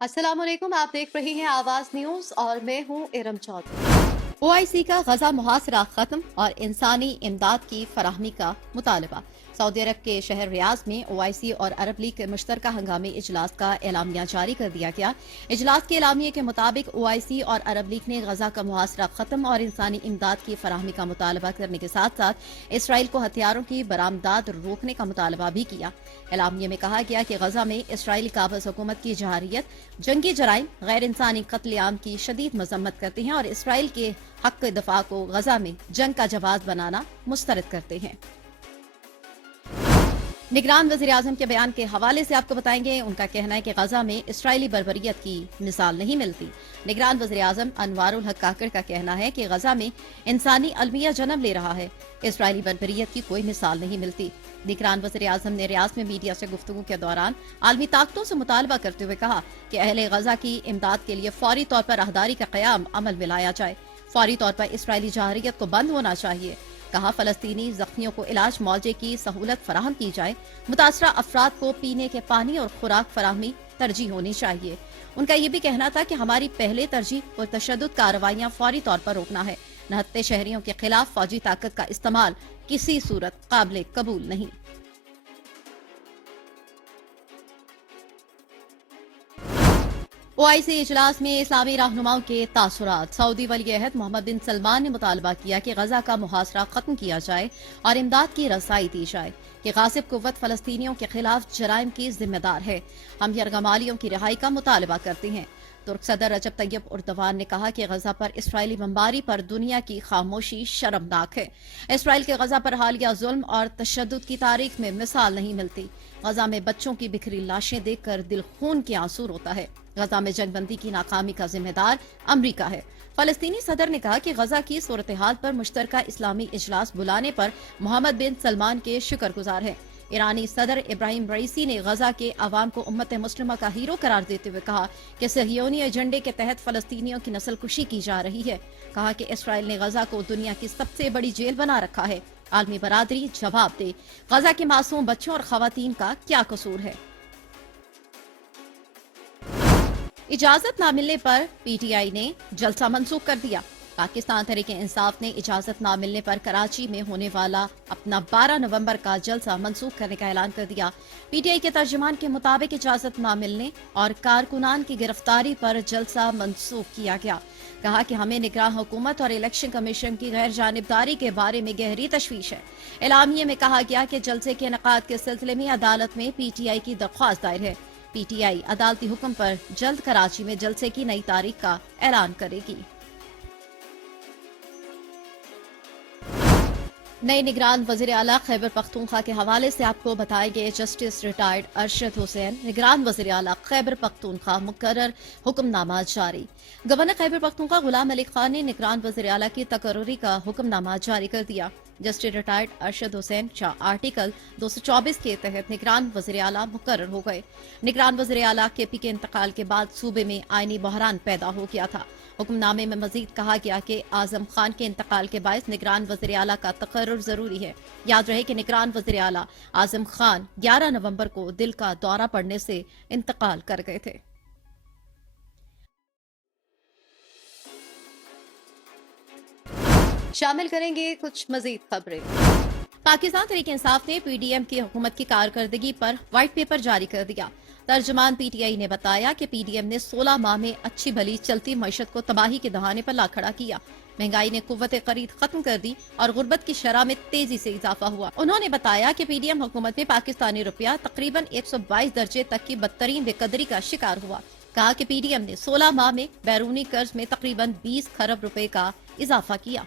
अस्सलाम वालेकुम। आप देख रही हैं आवाज न्यूज और मैं हूं इरम चौधरी। ओआईसी का गजा मुहासरा खत्म और इंसानी इमदाद की फराहमी का मुतालबा। सऊदी अरब के शहर रियाज में ओआईसी और अरब लीग के मुश्तरका हंगामी इजलास का एलामिया जारी कर दिया गया। इजलास के एलामिया के मुताबिक ओआईसी और अरब लीग ने गजा का मुहासरा खत्म और इंसानी इमदाद की फराहमी का मुतालबा करने के साथ साथ इसराइल को हथियारों की बरामदाद रोकने का मुतालबा भी किया। एलामिया में कहा गया कि गजा में इसराइली काबज हुकूमत की जहारियत, जंगी जराइम, गैर इंसानी कत्लेआम की शदीद मजम्मत करते हैं और इसराइल के हक दफा को गजा में जंग का जवाब बनाना मुस्तरद करते हैं। निगरान वज़ीर आज़म के बयान के हवाले से आपको बताएंगे, उनका कहना है कि गजा में इसराइली बर्बरियत की मिसाल नहीं मिलती। निगरान वज़ीर आज़म अनवारुल हक काकड़ का कहना है कि गजा में इंसानी अलमिया जन्म ले रहा है, इसराइली बर्बरियत की कोई मिसाल नहीं मिलती। निगरान वज़ीर आज़म ने रियाज में मीडिया से गुफ्तगू के दौरान आलमी ताकतों से मुतालबा करते हुए कहा कि अहले गजा की इमदाद के लिए फौरी तौर पर राहदारी का क़याम अमल में लाया जाए। फौरी तौर पर इसराइली जहारियत को बंद होना चाहिए। कहा, फलस्तीनी जख्मियों को इलाज मुआवजे की सहूलत फराहम की जाए। मुतासरा अफराद को पीने के पानी और खुराक फराहमी तरजीह होनी चाहिए। उनका ये भी कहना था कि हमारी पहले तरजीह और तशद्दुद कार्रवाइयां फौरी तौर पर रोकना है। नहत्ते शहरियों के खिलाफ फौजी ताकत का इस्तेमाल किसी सूरत काबिल कबूल नहीं। ओआईसी इजलास में इस्लामी रहनुमाओं के तासुरात। सऊदी वली अहद मोहम्मद बिन सलमान ने मुतालबा किया कि गजा का मुहासरा खत्म किया जाए और इमदाद की रसाई दी जाए कि गासिब कुव्वत फलस्तीनियों के खिलाफ जराइम की जिम्मेदार है। हम यरगमालियों की रिहाई का मुतालबा करते हैं। तुर्क सदर रजब तैयब उर्दवान ने कहा कि गजा पर इसराइली बमबारी पर दुनिया की खामोशी शर्मनाक है। इसराइल के गजा पर हालिया जुल्म और तशद्दुद की तारीख में मिसाल नहीं मिलती। गजा में बच्चों की बिखरी लाशें देखकर दिल खून के आंसू रोता है। गजा में जंगबंदी की नाकामी का जिम्मेदार अमरीका है। फलस्तीनी सदर ने कहा कि गजा की सूरत हाल पर मुश्तरका इस्लामी इजलास बुलाने पर मोहम्मद बिन सलमान के शुक्रगुजार है। ईरानी सदर इब्राहिम रईसी ने गजा के अवाम को उम्मत मुस्लिमा का हीरो करार देते हुए कहा कि सहयोनी एजेंडे के तहत फलस्तीनियों की नस्लकुशी की जा रही है। कहा कि इसराइल ने गजा को दुनिया की सबसे बड़ी जेल बना रखा है। आलमी बरादरी जवाब दे, गजा के मासूम बच्चों और खवातीन का क्या कसूर है। इजाजत न मिलने पर पीटीआई ने जलसा मंसूख कर दिया। पाकिस्तान तहरीक इंसाफ ने इजाजत न मिलने पर कराची में होने वाला अपना 12 नवंबर का जलसा मंसूख करने का ऐलान कर दिया। पीटीआई के तर्जुमान के मुताबिक इजाजत न मिलने और कारकुनान की गिरफ्तारी पर जलसा मंसूख किया गया। कहा कि हमें निगरान हुकूमत और इलेक्शन कमीशन की गैर जानिबदारी के बारे में गहरी तशवीश है। एलामिये में कहा गया कि जलसे के इनेकाद के सिलसिले में अदालत में पीटीआई की दरख्वास्त दायर है। पीटीआई अदालती हुक्म पर जल्द कराची में जलसे की नई तारीख का ऐलान करेगी। नए निगरान वजीर आला खैबर पख्तूनख्वा के हवाले से आपको बताएंगे। जस्टिस रिटायर्ड अरशद हुसैन निगरान वजीर आला खैबर पख्तूनख्वा मुकर्रर हुक्मनामा जारी। गवर्नर खैबर पख्तूनख्वा गुलाम अली खान ने निगरान वजीर आला की तकर्रुरी का हुक्मनामा जारी कर दिया। Justice retired Arshad Hussain Shah article 224 के तहत निगरान वजीर आला मुकर्रर हो गए। निगरान वजीर आला केपी के इंतकाल के बाद सूबे में आईनी बहरान पैदा हो गया था। हुक्मनामे में मजीद कहा गया कि आजम खान के इंतकाल के बायस निगरान वजीर आला का तकर्रुर जरूरी है। याद रहे कि निगरान वजीर आला आजम खान 11 नवंबर को दिल का दौरा पड़ने से इंतकाल कर गए थे। शामिल करेंगे कुछ मजीद खबरें। पाकिस्तान तहरीक इंसाफ ने पीडीएम की हुकूमत की कारकर्दगी पर व्हाइट पेपर जारी कर दिया। तर्जुमान पीटीआई ने बताया कि पीडीएम ने 16 माह में अच्छी भली चलती मईशत को तबाही के दहाने पर ला खड़ा किया। महंगाई ने कुव्वत खरीद खत्म कर दी और गुर्बत की शरह में तेजी से इजाफा हुआ। उन्होंने बताया कि पीडीएम हुकूमत में पाकिस्तानी रुपया तकरीबन 122 दर्जे तक की बदतरीन बेकदरी का शिकार हुआ। कहा कि पीडीएम ने 16 माह में बैरूनी कर्ज में तकरीबन 20 खरब रुपए का इजाफा किया।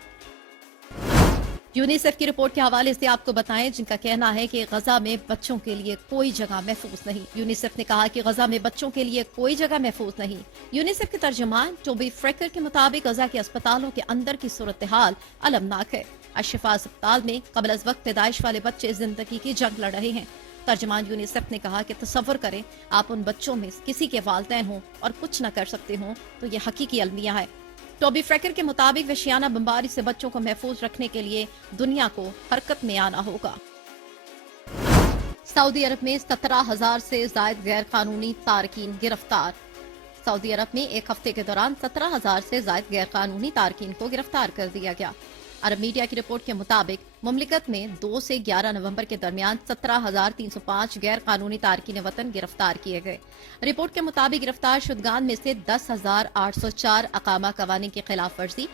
यूनिसेफ की रिपोर्ट के हवाले से आपको बताएं, जिनका कहना है कि गजा में बच्चों के लिए कोई जगह महफूज नहीं। यूनिसेफ ने कहा कि गजा में बच्चों के लिए कोई जगह महफूज नहीं। यूनिसेफ के तर्जुमान टोबी फ्रेकर के मुताबिक गजा के अस्पतालों के अंदर की सूरत हाल अलमनाक है। अशफा अस्पताल में कबल अज वक्त पैदाइश वाले बच्चे जिंदगी की जंग लड़ रहे हैं। तर्जुमान यूनिसेफ ने कहा कि तसव्वुर करें, आप उन बच्चों में किसी के वालिदैन हों और कुछ न कर सकते हों तो ये हकीकी अलमिया है। टोबी फ्रेकर के मुताबिक वशियाना बमबारी से बच्चों को महफूज रखने के लिए दुनिया को हरकत में आना होगा। सऊदी अरब में 17,000 से ज्यादा गैर कानूनी तारकीन गिरफ्तार। सऊदी अरब में एक हफ्ते के दौरान 17,000 से ज्यादा गैर कानूनी तारकीन को गिरफ्तार कर दिया गया। अरब मीडिया की रिपोर्ट के मुताबिक मुमलिकत में 2 से 11 नवंबर के दरमियान 17,305 गैर कानूनी तारकीन वतन गिरफ्तार किए गए। रिपोर्ट के मुताबिक गिरफ्तार शुदगान में से 10,804 अकामा कवानीन की खिलाफ वर्जी,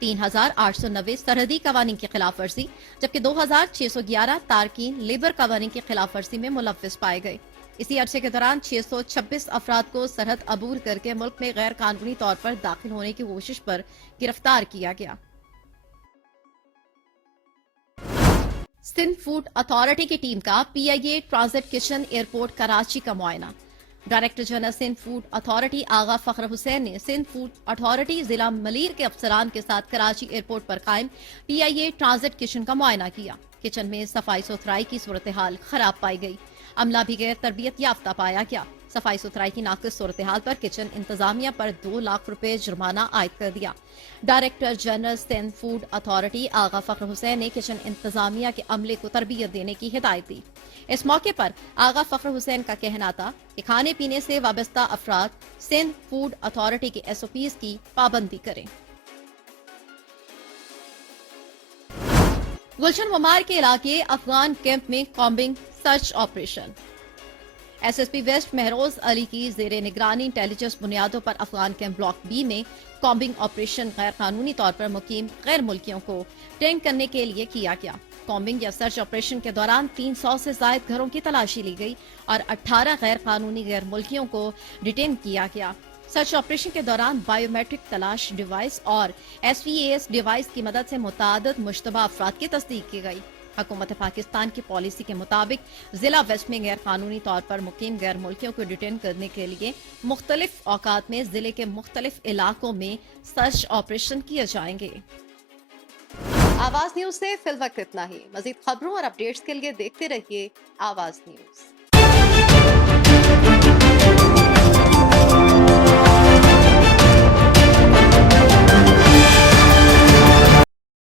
3,890 सरहदी कवानीन की खिलाफ वर्जी, जबकि 2,611 तारकीन लेबर कवानीन की खिलाफ वर्जी में मुलव्विस पाए गए। इसी अरसे के दौरान 626 अफराद को सरहद अबूर करके मुल्क में गैर कानूनी तौर पर दाखिल होने की कोशिश पर गिरफ्तार किया गया। सिंध फूड अथॉरिटी की टीम का PIA transit kitchen airport Karachi का मुआयना। Director general Sindh food authority Agha Fakhar Hussain ने सिंध फूड अथॉरिटी जिला मलीर के अफसरान के साथ कराची एयरपोर्ट पर कायम PIA ट्रांजिट किचन का मुआयना किया। किचन में सफाई सुथराई की सूरत हाल खराब पाई गई। अमला भी गैर तरबियत याफ्ता पाया गया। सफाई सुथराई की नाकिस सूरत हाल पर किचन इंतजामिया पर 2 लाख रुपए जुर्माना आयद कर दिया। Director general Sindh food authority Agha Fakhar Hussain ने किचन इंतजामिया के अमले को तरबियत देने की हिदायत दी। इस मौके पर आगा फखर हुसैन का कहना था कि खाने पीने से वाबस्ता अफराद सिंध फूड अथॉरिटी के SOPs की पाबंदी करें। गुलशन ममार के इलाके अफगान कैंप में combing search operation. SSP west Mehroz Ali की जेर निगरानी इंटेलिजेंस बुनियादों पर अफगान कैंप ब्लॉक B में कॉम्बिंग ऑपरेशन गैर कानूनी तौर पर मुकीम गैर मुल्कियों को ट्रेन करने के लिए किया गया। कॉम्बिंग या सर्च ऑपरेशन के दौरान 300 से ज्यादा घरों की तलाशी ली गई और 18 गैर कानूनी गैर मुल्कियों को डिटेन किया गया। सर्च ऑपरेशन के दौरान बायोमेट्रिक तलाश डिवाइस और SVAS डिवाइस की मदद से मुतादिद मुश्तबा अफराद की तस्दीक की गई। हुकूमत पाकिस्तान की पॉलिसी के मुताबिक जिला वेस्ट में गैर कानूनी तौर पर मुकीम गैर मुल्कियों को डिटेन करने के लिए मुख्तलिफ औकात में जिले के मुख्तलिफ इलाकों में सर्च ऑपरेशन किए जाएंगे। आवाज न्यूज से फिल वक्त इतना ही। मजीद खबरों और अपडेट्स के लिए देखते रहिए आवाज न्यूज।